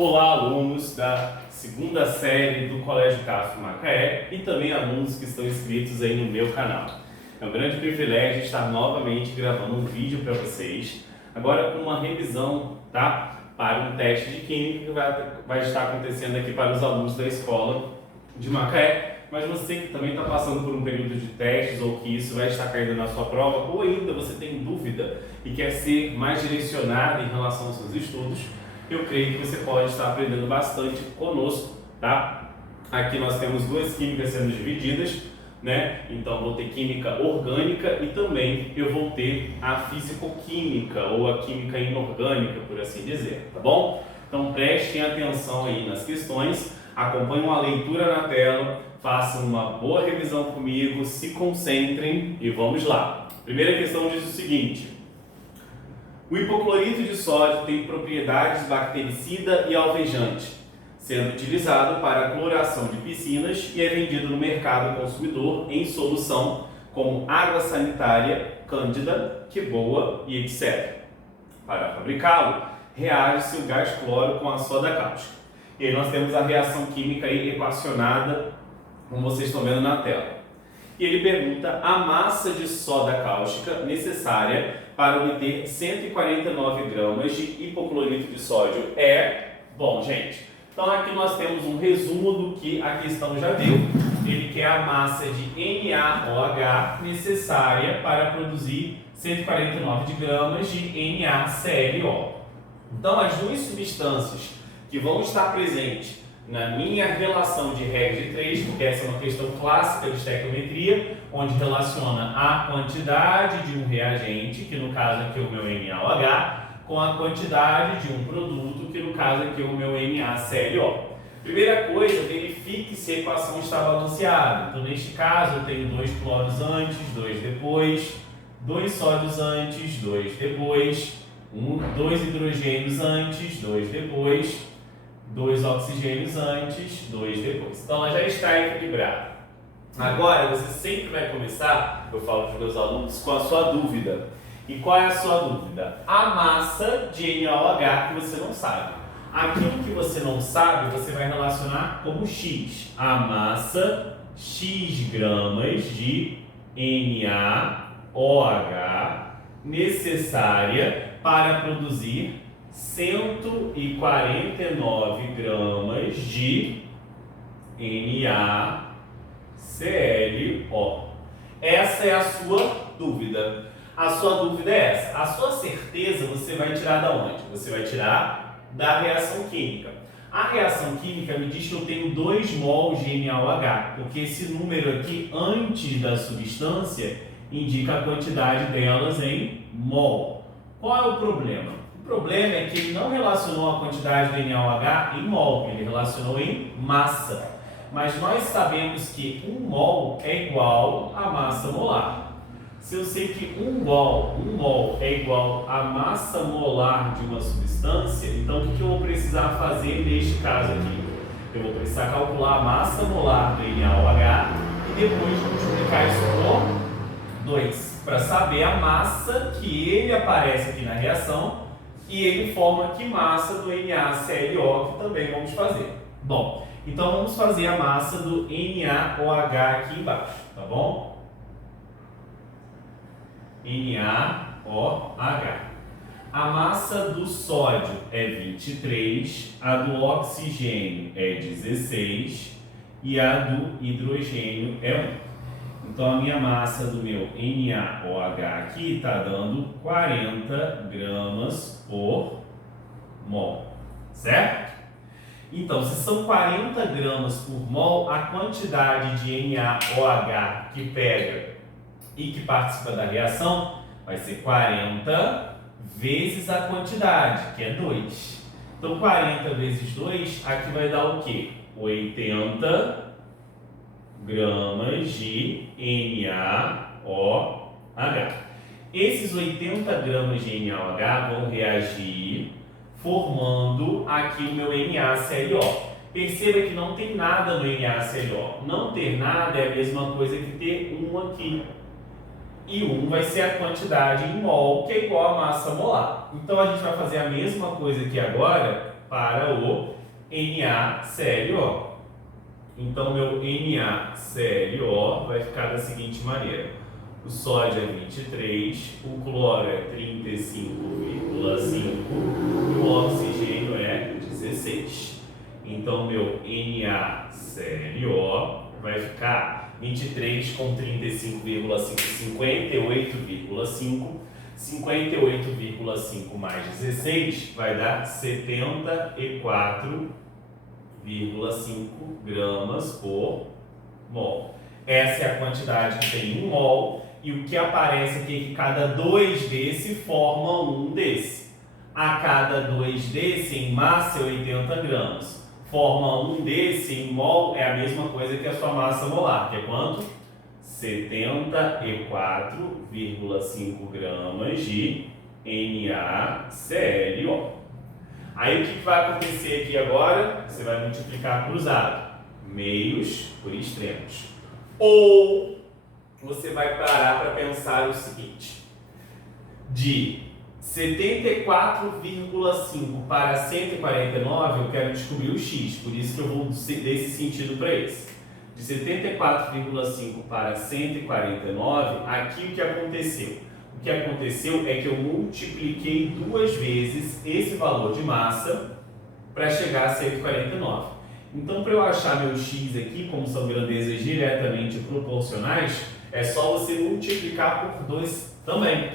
Olá, alunos da segunda série do Colégio CAF Macaé e também alunos que estão inscritos aí no meu canal. É um grande privilégio estar novamente gravando um vídeo para vocês, agora com uma revisão, tá? Para um teste de Química que vai estar acontecendo aqui para os alunos da escola de Macaé. Mas você que também está passando por um período de testes ou que isso vai estar caindo na sua prova, ou ainda você tem dúvida e quer ser mais direcionado em relação aos seus estudos, eu creio que você pode estar aprendendo bastante conosco, tá? Aqui nós temos duas químicas sendo divididas, né? Então vou ter química orgânica e também eu vou ter a fisicoquímica ou a química inorgânica, por assim dizer, tá bom? Então prestem atenção aí nas questões, acompanhem uma leitura na tela, façam uma boa revisão comigo, se concentrem e vamos lá. Primeira questão diz o seguinte: o hipoclorito de sódio tem propriedades bactericida e alvejante, sendo utilizado para a cloração de piscinas e é vendido no mercado consumidor em solução como água sanitária, cândida, que boa e etc. Para fabricá-lo, reage-se o gás cloro com a soda cáustica. E aí nós temos a reação química aí equacionada, como vocês estão vendo na tela. E ele pergunta a massa de soda cáustica necessária para obter 149 gramas de hipoclorito de sódio Bom, gente, então aqui nós temos um resumo do que a questão já deu. Ele quer a massa de NaOH necessária para produzir 149 gramas de NaClO. Então, as duas substâncias que vão estar presentes na minha relação de regra de 3, porque essa é uma questão clássica de estequiometria, onde relaciona a quantidade de um reagente, que no caso aqui é o meu NaOH, com a quantidade de um produto, que no caso aqui é o meu NaClO. Primeira coisa, verifique se a equação está balanceada. Então, neste caso, eu tenho 2 cloros antes, 2 depois, 2 sódios antes, 2 depois, 2 hidrogênios antes, 2 depois, 2 oxigênios antes, 2 depois. Então ela já está equilibrada. Agora você sempre vai começar, eu falo para os meus alunos, com a sua dúvida. E qual é a sua dúvida? A massa de NaOH que você não sabe. Aquilo que você não sabe, você vai relacionar como X. A massa X gramas de NaOH necessária para produzir 149 gramas de NaClO. Essa é a sua dúvida. A sua dúvida é essa. A sua certeza você vai tirar da onde? Você vai tirar da reação química. A reação química me diz que eu tenho 2 mols de NaOH, porque esse número aqui antes da substância indica a quantidade delas em mol. Qual é o problema? O problema é que ele não relacionou a quantidade de NaOH em mol, ele relacionou em massa. Mas nós sabemos que 1 mol é igual a massa molar. Se eu sei que 1 mol é igual a massa molar de uma substância, então o que eu vou precisar fazer neste caso aqui? Eu vou precisar calcular a massa molar do NaOH e depois multiplicar isso por 2, para saber a massa que ele aparece aqui na reação e ele forma que massa do NaClO que também vamos fazer. Bom, então vamos fazer a massa do NaOH aqui embaixo, tá bom? NaOH. A massa do sódio é 23, a do oxigênio é 16 e a do hidrogênio é 1. Então, a minha massa do meu NaOH aqui está dando 40 gramas por mol, certo? Então, se são 40 gramas por mol, a quantidade de NaOH que pega e que participa da reação vai ser 40 vezes a quantidade, que é 2. Então, 40 vezes 2, aqui vai dar o quê? 80 gramas de NaOH. Esses 80 gramas de NaOH vão reagir formando aqui o meu NaClO. Perceba que não tem nada no NaClO. Não ter nada é a mesma coisa que ter 1 aqui. E 1 vai ser a quantidade em mol, que é igual à massa molar. Então a gente vai fazer a mesma coisa aqui agora para o NaClO. Então, meu NaClO vai ficar da seguinte maneira. O sódio é 23, o cloro é 35,5 e o oxigênio é 16. Então, meu NaClO vai ficar 23 com 35,5, 58,5. 58,5 mais 16 vai dar 74,5 gramas por mol. Essa é a quantidade que tem em 1 mol. E o que aparece aqui é que cada 2 desse forma um desse. A cada 2 desse em massa é 80 gramas. Forma um desse em mol é a mesma coisa que a sua massa molar, que é quanto? 74,5 gramas de NaClO. Aí o que vai acontecer aqui agora? Você vai multiplicar cruzado. Meios por extremos. Ou você vai parar para pensar o seguinte. De 74,5 para 149, eu quero descobrir o x. Por isso que eu vou desse sentido para esse. De 74,5 para 149, aqui o que aconteceu? O que aconteceu é que eu multipliquei 2 vezes esse valor de massa para chegar a 149. Então, para eu achar meu x aqui, como são grandezas diretamente proporcionais, é só você multiplicar por 2 também.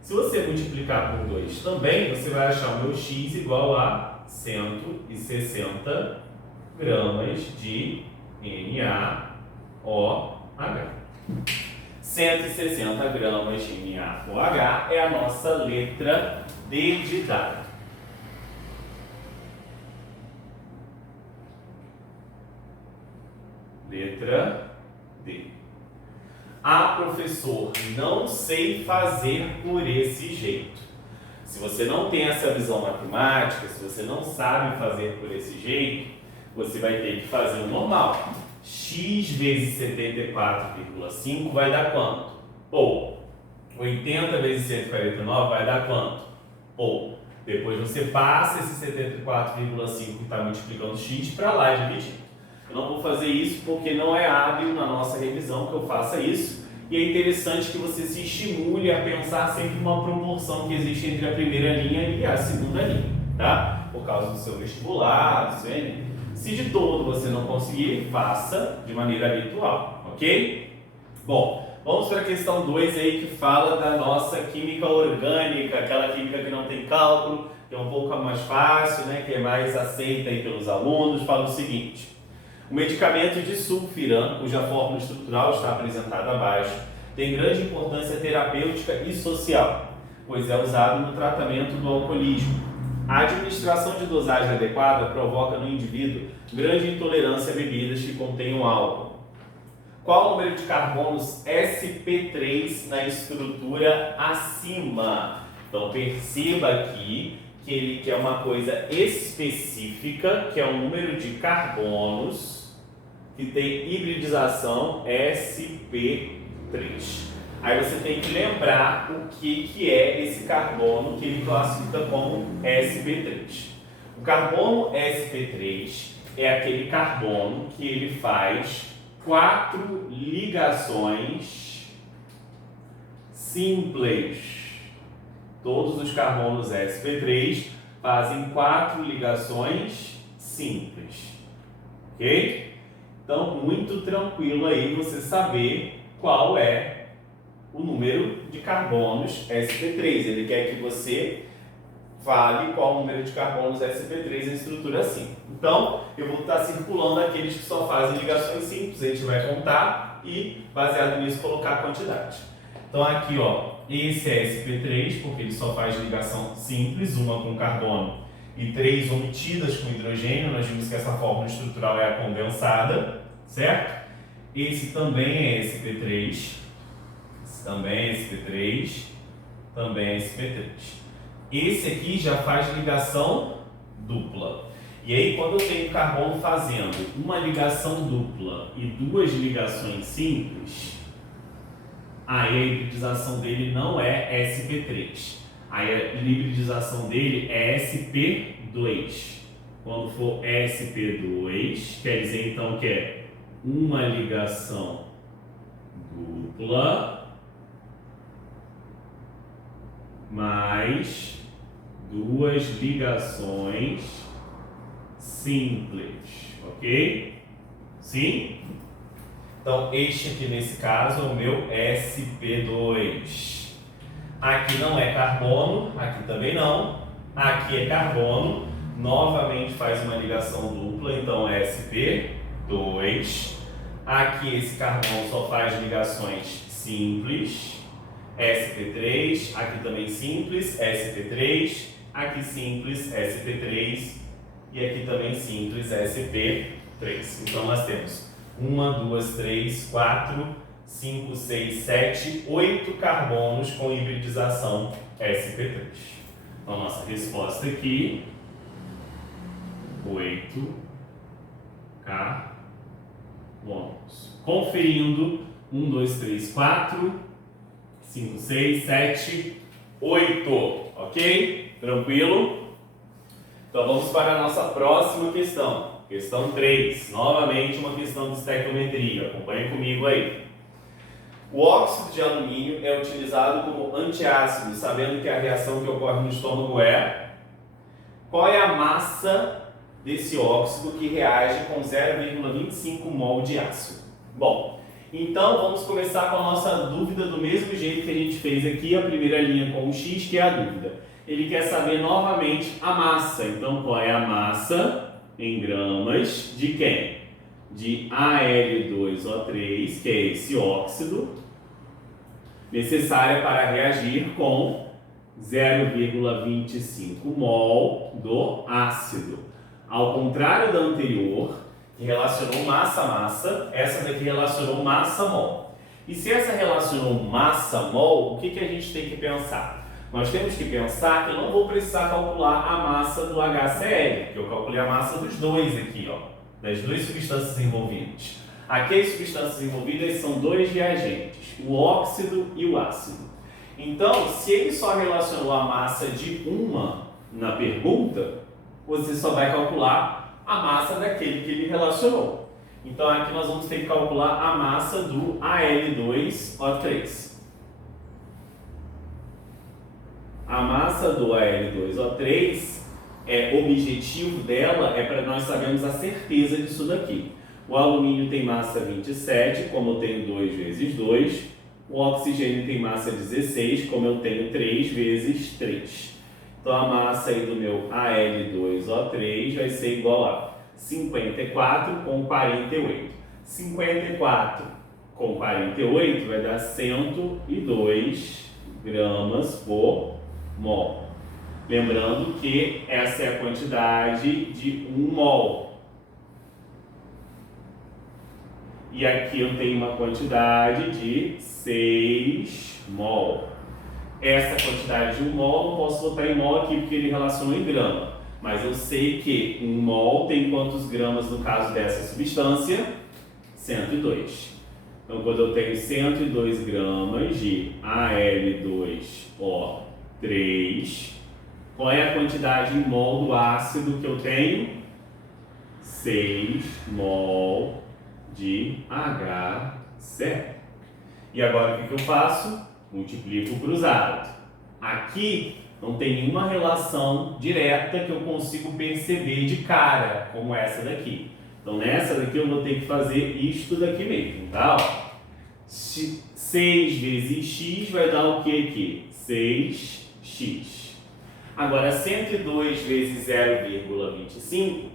Se você multiplicar por 2 também, você vai achar o meu x igual a 160 gramas de NaOH. 160 gramas de NaOH é a nossa letra D de dado. Letra D. Ah, professor, não sei fazer por esse jeito. Se você não tem essa visão matemática, se você não sabe fazer por esse jeito, você vai ter que fazer o normal. X vezes 74,5 vai dar quanto? Ou 80 vezes 149 vai dar quanto? Ou depois você passa esse 74,5 que está multiplicando x para lá e dividindo. Eu não vou fazer isso porque não é hábil na nossa revisão que eu faça isso. E é interessante que você se estimule a pensar sempre uma proporção que existe entre a primeira linha e a segunda linha, tá? Por causa do seu vestibular, do seu Enem. Se de todo você não conseguir, faça de maneira habitual, ok? Bom, vamos para a questão 2 aí que fala da nossa química orgânica, aquela química que não tem cálculo, que é um pouco mais fácil, né? Que é mais aceita aí pelos alunos. Fala o seguinte. O medicamento de sulfiram, cuja fórmula estrutural está apresentada abaixo, tem grande importância terapêutica e social, pois é usado no tratamento do alcoolismo. A administração de dosagem adequada provoca no indivíduo grande intolerância a bebidas que contenham álcool. Qual o número de carbonos sp3 na estrutura acima? Então perceba aqui que ele quer uma coisa específica, que é o número de carbonos que tem hibridização sp3. Aí você tem que lembrar o que é esse carbono que ele classifica como sp3. O carbono sp3 é aquele carbono que ele faz 4 ligações simples. Todos os carbonos sp3 fazem 4 ligações simples. Ok? Então, muito tranquilo aí você saber qual é o número de carbonos sp3. Ele quer que você fale qual o número de carbonos sp3 na estrutura assim. Então, eu vou estar circulando aqueles que só fazem ligações simples. A gente vai contar e, baseado nisso, colocar a quantidade. Então, aqui, ó, esse é sp3, porque ele só faz ligação simples, uma com carbono e 3 omitidas com hidrogênio. Nós vimos que essa fórmula estrutural é a condensada, certo? Esse também é sp3, esse também é sp3, também é sp3. Esse aqui já faz ligação dupla. E aí, quando eu tenho carbono fazendo uma ligação dupla e 2 ligações simples, aí a hibridização dele não é sp3. Aí a hibridização dele é sp2. Quando for sp2, quer dizer então que é uma ligação dupla mais duas ligações simples, ok? Sim? Então, este aqui nesse caso é o meu sp2. Aqui não é carbono, aqui também não. Aqui é carbono. Novamente faz uma ligação dupla, então sp2. Aqui esse carbono só faz ligações simples. sp3, aqui também simples, sp3. Aqui simples, sp3. E aqui também simples, sp3. Então nós temos 1, 2, 3, 4, 5, 6, 7, 8 carbonos com hibridização sp3. Então, nossa resposta aqui, 8 carbonos. Conferindo, 1, 2, 3, 4, 5, 6, 7, 8. Ok? Tranquilo? Então, vamos para a nossa próxima questão. Questão 3. Novamente, uma questão de estequiometria. Acompanhe comigo aí. O óxido de alumínio é utilizado como antiácido, sabendo que a reação que ocorre no estômago é... Qual é a massa desse óxido que reage com 0,25 mol de ácido? Bom, então vamos começar com a nossa dúvida do mesmo jeito que a gente fez aqui, a primeira linha com o X, que é a dúvida. Ele quer saber novamente a massa. Então, qual é a massa em gramas de quem? De Al2O3, que é esse óxido, necessária para reagir com 0,25 mol do ácido. Ao contrário da anterior, que relacionou massa-massa, essa daqui relacionou massa-mol. E se essa relacionou massa-mol, o que a gente tem que pensar? Nós temos que pensar que eu não vou precisar calcular a massa do HCl, porque eu calculei a massa dos dois aqui, ó, das duas substâncias envolvidas. Aqui as substâncias envolvidas são dois reagentes, o óxido e o ácido. Então, se ele só relacionou a massa de uma na pergunta, você só vai calcular a massa daquele que ele relacionou. Então, aqui nós vamos ter que calcular a massa do Al2O3. A massa do Al2O3, o objetivo dela é para nós sabermos a certeza disso daqui. O alumínio tem massa 27, como eu tenho 2 vezes 2. O oxigênio tem massa 16, como eu tenho 3 vezes 3. Então a massa aí do meu Al2O3 vai ser igual a 54 com 48. 54 com 48 vai dar 102 gramas por mol. Lembrando que essa é a quantidade de 1 mol. E aqui eu tenho uma quantidade de 6 mol. Essa quantidade de 1 mol, não posso botar em mol aqui porque ele relacionou em grama. Mas eu sei que 1 mol tem quantos gramas no caso dessa substância? 102. Então, quando eu tenho 102 gramas de Al2O3, qual é a quantidade em mol do ácido que eu tenho? 6 mol de HCl. E agora o que eu faço? Multiplico cruzado. Aqui não tem nenhuma relação direta que eu consigo perceber de cara, como essa daqui. Então nessa daqui eu vou ter que fazer isto daqui mesmo, tá? 6 vezes x vai dar o que aqui? 6x. Agora 102 vezes 0,25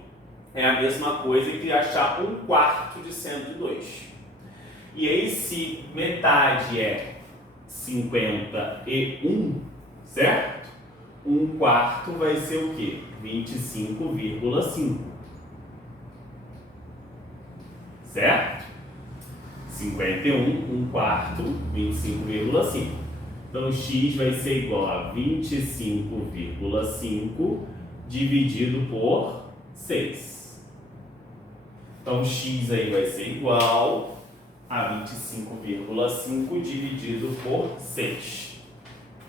é a mesma coisa que achar 1/4 de 102. E aí se metade é 51, certo? 1/4 vai ser o quê? 25,5. Certo? 51, 1/4, 25,5. Então, x vai ser igual a 25,5 dividido por 6. Então, x aí vai ser igual a 25,5 dividido por 6.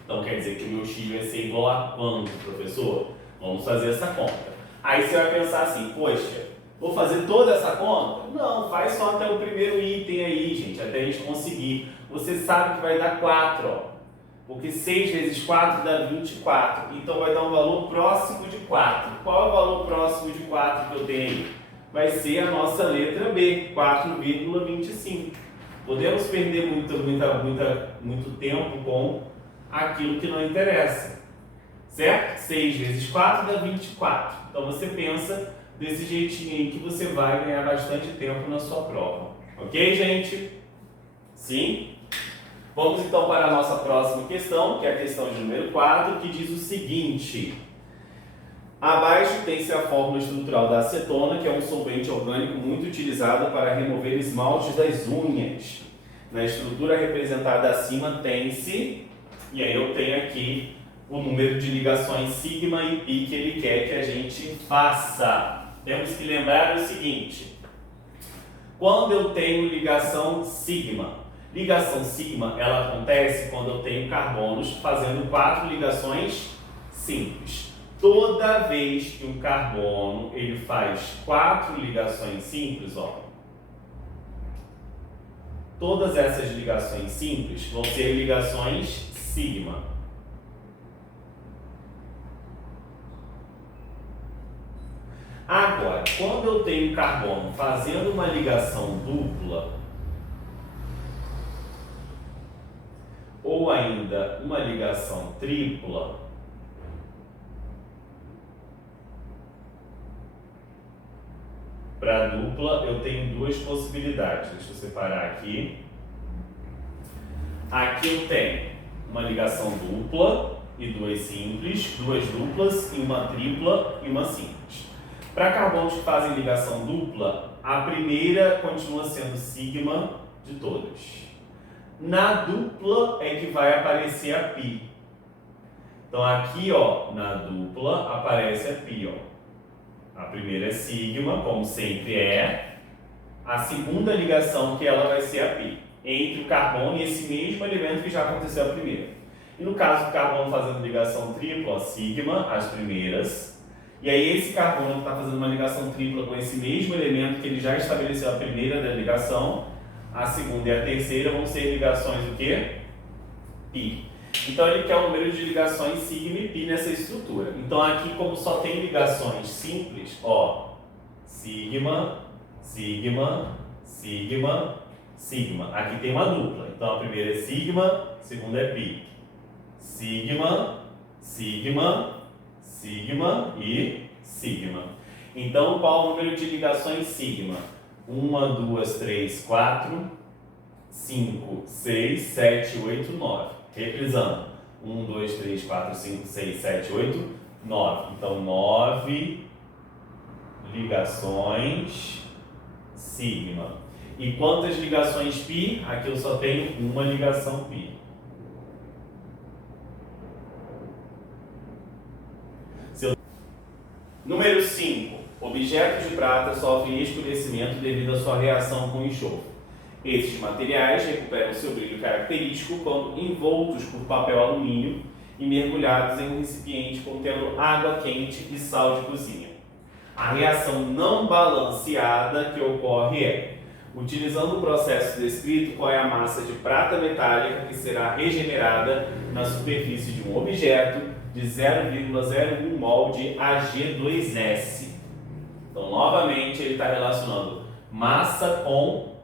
Então, quer dizer que o meu x vai ser igual a quanto, professor? Vamos fazer essa conta. Aí você vai pensar assim, poxa, vou fazer toda essa conta? Não, faz só até o primeiro item aí, gente, até a gente conseguir. Você sabe que vai dar 4, ó. Porque 6 vezes 4 dá 24. Então vai dar um valor próximo de 4. Qual é o valor próximo de 4 que eu tenho aí? Vai ser a nossa letra B, 4,25. Podemos perder muito tempo com aquilo que não interessa. Certo? 6 vezes 4 dá 24. Então você pensa desse jeitinho aí que você vai ganhar bastante tempo na sua prova. Ok, gente? Sim? Vamos então para a nossa próxima questão, que é a questão de número 4, que diz o seguinte. Abaixo tem-se a fórmula estrutural da acetona, que é um solvente orgânico muito utilizado para remover esmaltes das unhas. Na estrutura representada acima tem-se, e aí eu tenho aqui o número de ligações sigma e pi que ele quer que a gente faça. Temos que lembrar o seguinte, quando eu tenho ligação sigma ela acontece quando eu tenho carbonos fazendo 4 ligações simples. Toda vez que um carbono ele faz 4 ligações simples, ó, todas essas ligações simples vão ser ligações sigma. Agora, quando eu tenho carbono fazendo uma ligação dupla, ou ainda uma ligação tripla, para dupla eu tenho duas possibilidades. Deixa eu separar aqui. Aqui eu tenho uma ligação dupla e duas simples, duas duplas e uma tripla e uma simples. Para carbonos que fazem ligação dupla, a primeira continua sendo sigma de todas. Na dupla é que vai aparecer a pi. Então aqui, ó, na dupla aparece a pi, ó. A primeira é sigma, como sempre é. A segunda ligação que ela vai ser a pi, entre o carbono e esse mesmo elemento que já aconteceu a primeira. E no caso do carbono fazendo ligação tripla, ó, sigma, as primeiras. E aí esse carbono que está fazendo uma ligação tripla com esse mesmo elemento que ele já estabeleceu a primeira da ligação, a segunda e a terceira vão ser ligações o quê? Pi. Então ele quer o número de ligações sigma e pi nessa estrutura. Então aqui, como só tem ligações simples, ó, sigma, sigma, sigma, sigma. Aqui tem uma dupla. Então a primeira é sigma, a segunda é pi. Sigma, sigma, sigma e sigma. Então qual o número de ligações sigma? 1, 2, 3, 4, 5, 6, 7, 8, 9. Reprisando. 1, 2, 3, 4, 5, 6, 7, 8, 9. Então, 9 ligações sigma. E quantas ligações pi? Aqui eu só tenho uma ligação pi. Número 5. Objetos de prata sofrem escurecimento devido à sua reação com enxofre. Esses materiais recuperam seu brilho característico quando envoltos por papel alumínio e mergulhados em um recipiente contendo água quente e sal de cozinha. A reação não balanceada que ocorre é, utilizando o processo descrito, qual é a massa de prata metálica que será regenerada na superfície de um objeto de 0,01 mol de Ag2S. Então, novamente, ele está relacionando massa com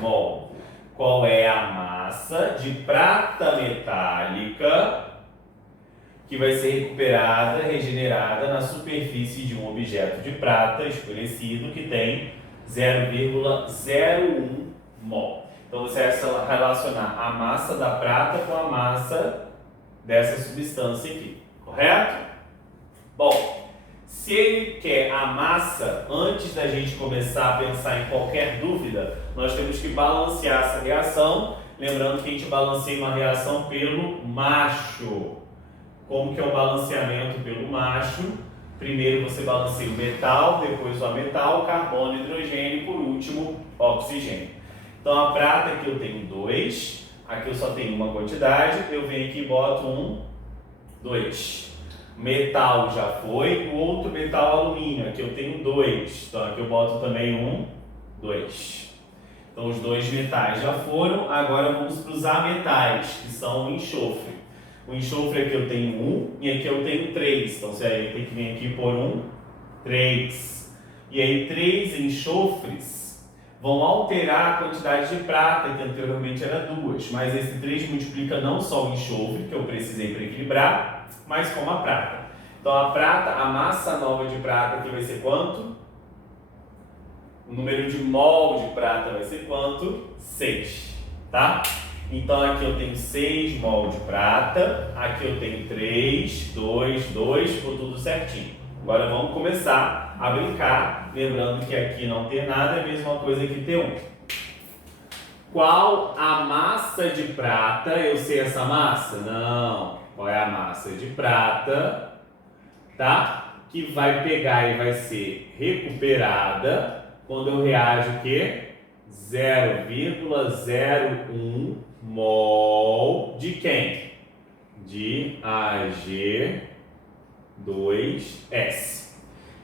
mol. Qual é a massa de prata metálica que vai ser recuperada, regenerada na superfície de um objeto de prata escurecido que tem 0,01 mol. Então, você vai relacionar a massa da prata com a massa dessa substância aqui, correto? Bom, se ele quer a massa, antes da gente começar a pensar em qualquer dúvida, nós temos que balancear essa reação, lembrando que a gente balanceia uma reação pelo macho. Como que é o balanceamento pelo macho? Primeiro você balanceia o metal, depois o ametal, carbono, hidrogênio e por último oxigênio. Então a prata aqui eu tenho 2, aqui eu só tenho uma quantidade, eu venho aqui e boto 2. Metal já foi, o outro metal alumínio, aqui eu tenho 2, então aqui eu boto também 2. Então os 2 metais já foram, agora vamos para os ametais, que são o enxofre. O enxofre aqui eu tenho 1 e aqui eu tenho 3, então você aí tem que vir aqui por 3. E aí 3 enxofres vão alterar a quantidade de prata, que anteriormente era 2, mas esse 3 multiplica não só o enxofre, que eu precisei para equilibrar, mas como a prata. Então a prata, a massa nova de prata aqui vai ser quanto? O número de mol de prata vai ser quanto? 6, tá? Então aqui eu tenho 6 mol de prata, aqui eu tenho 3, 2, ficou tudo certinho. Agora vamos começar a brincar, lembrando que aqui não ter nada é a mesma coisa que ter 1. Qual a massa de prata? Eu sei essa massa? Não. Qual é a massa de prata, tá? Que vai pegar e vai ser recuperada quando eu reajo o quê? 0,01 mol de quem? De Ag2S.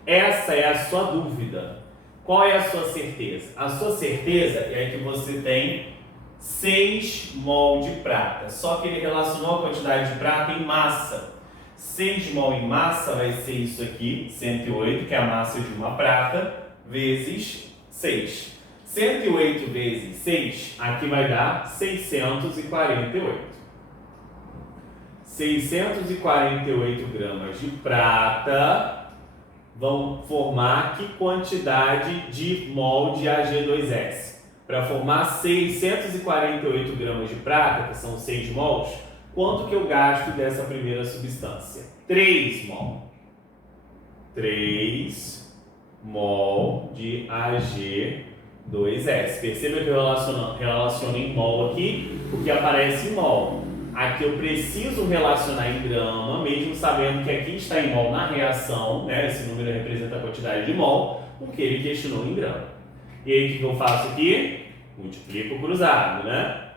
Essa é a sua dúvida. Qual é a sua certeza? A sua certeza é que você tem 6 mol de prata. Só que ele relacionou a quantidade de prata em massa. 6 mol em massa vai ser isso aqui, 108, que é a massa de uma prata, vezes 6. 108 vezes 6, aqui vai dar 648. 648 gramas de prata vão formar que quantidade de mol de Ag2S? Para formar 648 gramas de prata, que são 6 mols, quanto que eu gasto dessa primeira substância? 3 mol. 3 mol de Ag2S. Perceba que eu relaciono em mol aqui, porque aparece em mol. Aqui eu preciso relacionar em grama, mesmo sabendo que aqui está em mol na reação, né? Esse número representa a quantidade de mol, porque ele questionou em grama. E aí o que eu faço aqui? Multiplico cruzado, né?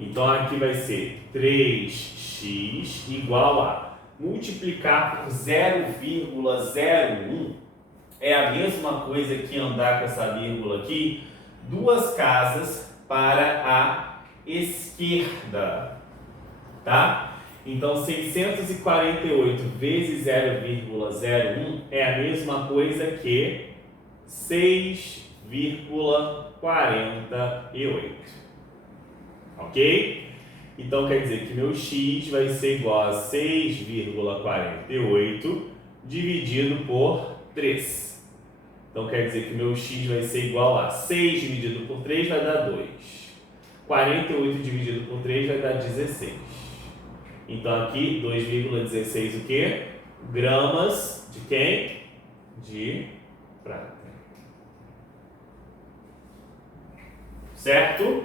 Então aqui vai ser 3x igual a multiplicar por 0,01 é a mesma coisa que andar com essa vírgula aqui 2 casas para a esquerda, tá? Então 648 vezes 0,01 é a mesma coisa que 6,48, ok? Então quer dizer que meu x vai ser igual a 6,48 dividido por 3. Então quer dizer que meu x vai ser igual a 6 dividido por 3 vai dar 2. 48 dividido por 3 vai dar 16. Então aqui 2,16 o quê? Gramas de quem? De prata. Certo?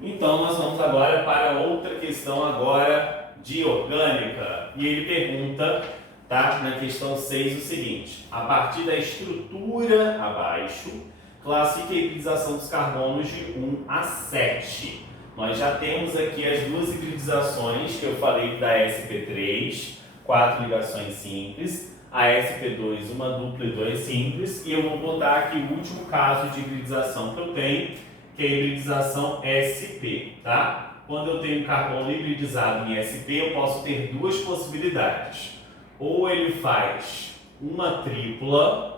Então nós vamos agora para outra questão agora de orgânica. E ele pergunta, tá, na questão 6 o seguinte: a partir da estrutura abaixo, classifique a hibridização dos carbonos de 1 a 7. Nós já temos aqui as 2 hibridizações que eu falei da sp3, 4 ligações simples, a sp2, uma dupla e 2 simples, e eu vou botar aqui o último caso de hibridização que eu tenho, que é a hibridização sp, tá? Quando eu tenho carbono hibridizado em sp, eu posso ter 2 possibilidades. Ou ele faz uma tripla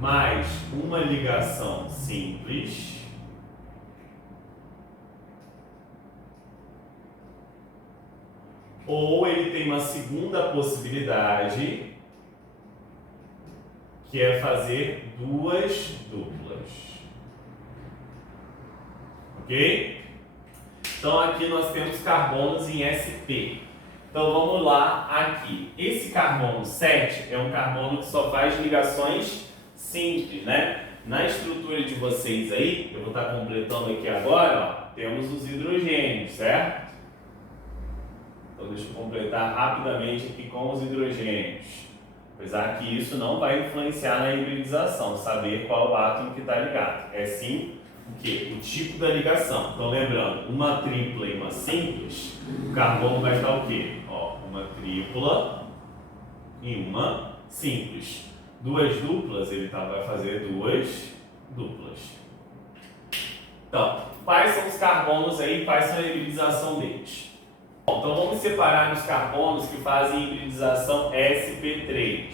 mais uma ligação simples, ou ele tem uma segunda possibilidade, que é fazer 2 duplas. Ok? Então aqui nós temos carbonos em sp. Então vamos lá aqui. Esse carbono 7 é um carbono que só faz ligações simples, né? Na estrutura de vocês aí, eu vou estar completando aqui agora, ó, temos os hidrogênios, certo? Então deixa eu completar rapidamente aqui com os hidrogênios. Apesar que isso não vai influenciar na hibridização, saber qual átomo que está ligado. É sim o quê? O tipo da ligação. Então, lembrando, uma tripla e uma simples, o carbono vai estar o quê? Ó, uma tripla e uma simples. Duas duplas, ele vai fazer duas duplas. Então, quais são os carbonos aí, quais são a hibridização deles? Bom, então vamos separar os carbonos que fazem hibridização sp3.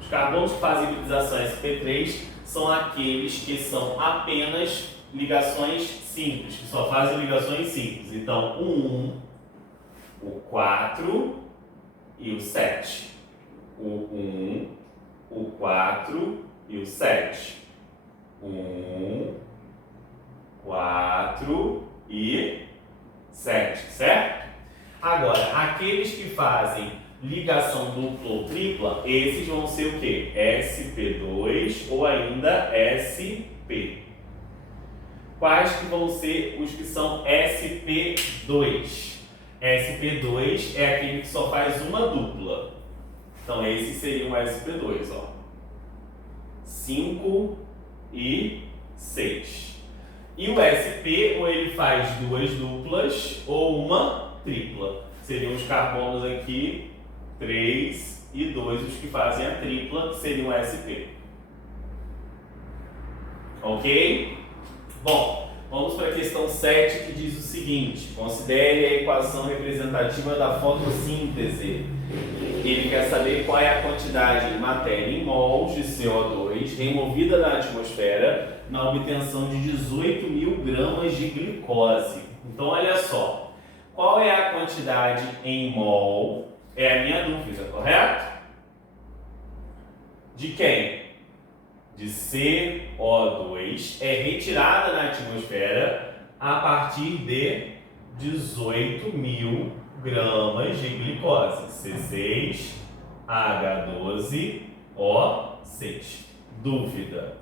Os carbonos que fazem hibridização sp3 são aqueles que são apenas ligações simples, que só fazem ligações simples. Então, o 1, o 4 e o 7. O 1, o 4 e o 7. 1, 4 e 7, certo? Agora, aqueles que fazem ligação dupla ou tripla, esses vão ser o quê? sp2 ou ainda sp. Quais que vão ser os que são sp2? sp2 é aquele que só faz uma dupla. Então, esses seriam sp2, ó. 5 e 6. E o sp, ou ele faz duas duplas ou uma tripla. Seriam os carbonos aqui, 3 e 2, os que fazem a tripla, que seriam sp. Ok? Bom, vamos para a questão 7, que diz o seguinte: considere a equação representativa da fotossíntese. Ele quer saber qual é a quantidade de matéria em mols de CO2 removida da atmosfera na obtenção de 18.000 gramas de glicose. Então, olha só, qual é a quantidade em mol? É a minha dúvida, correto? De quem? De CO2 é retirada na atmosfera a partir de 18.000 gramas de glicose. C6H12O6. Dúvida.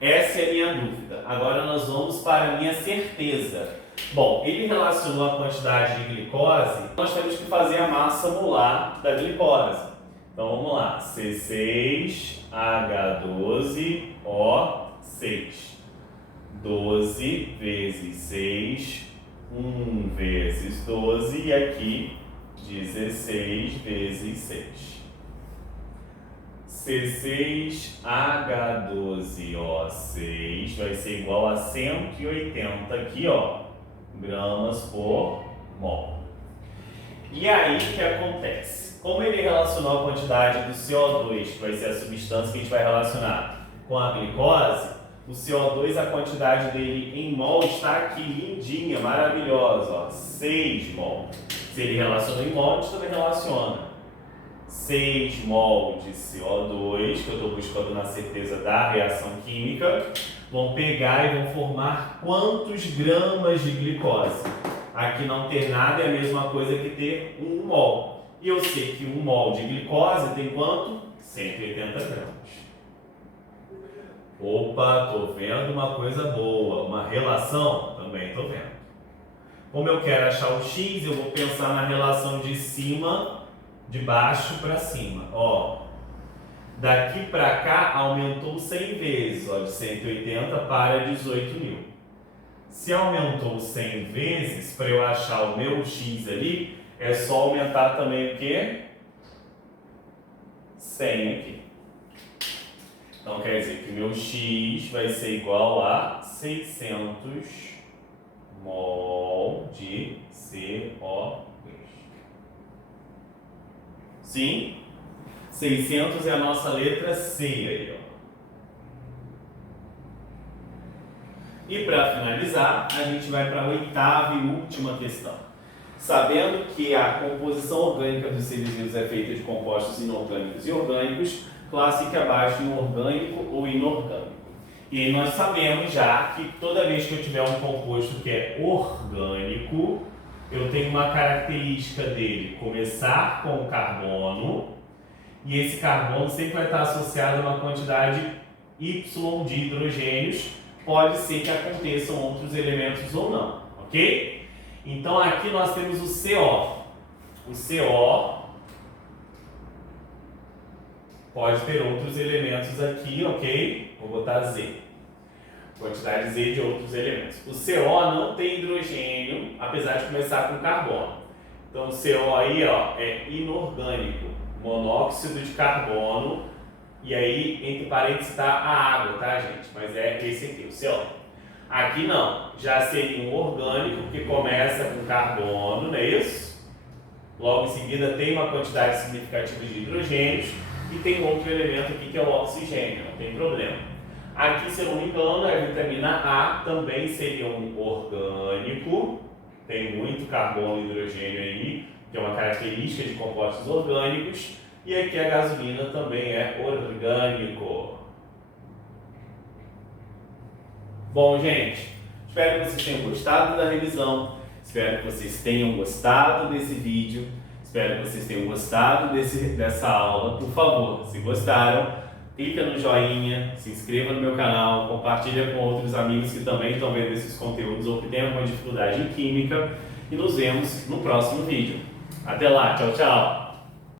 Essa é a minha dúvida. Agora nós vamos para a minha certeza. Bom, ele relacionou a quantidade de glicose, nós temos que fazer a massa molar da glicose. Então vamos lá, C6H12O6. 12 vezes 6, 1 vezes 12, e aqui 16 vezes 6. C6H12O6 vai ser igual a 180 aqui, ó, gramas por mol. E aí o que acontece? Como ele relacionou a quantidade do CO2, que vai ser a substância que a gente vai relacionar, com a glicose, o CO2, a quantidade dele em mol está aqui, lindinha, maravilhosa, ó, 6 mol. Se ele relaciona em mol, a gente também relaciona. 6 mol de CO2, que eu estou buscando na certeza da reação química, vão pegar e vão formar quantos gramas de glicose? Aqui não ter nada é a mesma coisa que ter 1 mol. E eu sei que 1 mol de glicose tem quanto? 180 gramas. Opa, estou vendo uma coisa boa, uma relação? Também estou vendo. Como eu quero achar o X, eu vou pensar na relação de cima, de baixo para cima. Ó, daqui para cá aumentou 100 vezes, ó, de 180 para 18.000. Se aumentou 100 vezes, para eu achar o meu X ali, é só aumentar também o quê? 100 aqui. Então quer dizer que o meu X vai ser igual a 600 mol de CO2. Sim? 600 é a nossa letra C aí, ó. E para finalizar, a gente vai para a 8ª e última questão. Sabendo que a composição orgânica dos seres vivos é feita de compostos inorgânicos e orgânicos, classifique abaixo em orgânico ou inorgânico. E nós sabemos já que toda vez que eu tiver um composto que é orgânico, eu tenho uma característica dele começar com carbono, e esse carbono sempre vai estar associado a uma quantidade Y de hidrogênios. Pode ser que aconteçam outros elementos ou não, ok? Então aqui nós temos o CO. O CO pode ter outros elementos aqui, ok? Vou botar Z. quantidade Z de outros elementos. O CO não tem hidrogênio, apesar de começar com carbono. Então o CO aí ó, é inorgânico, monóxido de carbono, e aí entre parênteses está a água, tá gente? Mas é esse aqui, o CO. Aqui não, já seria um orgânico que começa com carbono, não é isso? Logo em seguida tem uma quantidade significativa de hidrogênios e tem outro elemento aqui que é o oxigênio, não tem problema. Aqui, se eu não me engano, a vitamina A também seria um orgânico, tem muito carbono e hidrogênio aí, que é uma característica de compostos orgânicos, e aqui a gasolina também é orgânico. Bom, gente, espero que vocês tenham gostado da revisão, espero que vocês tenham gostado desse vídeo, espero que vocês tenham gostado dessa aula. Por favor, se gostaram, clica no joinha, se inscreva no meu canal, compartilha com outros amigos que também estão vendo esses conteúdos ou que têm alguma dificuldade em química e nos vemos no próximo vídeo. Até lá, tchau, tchau!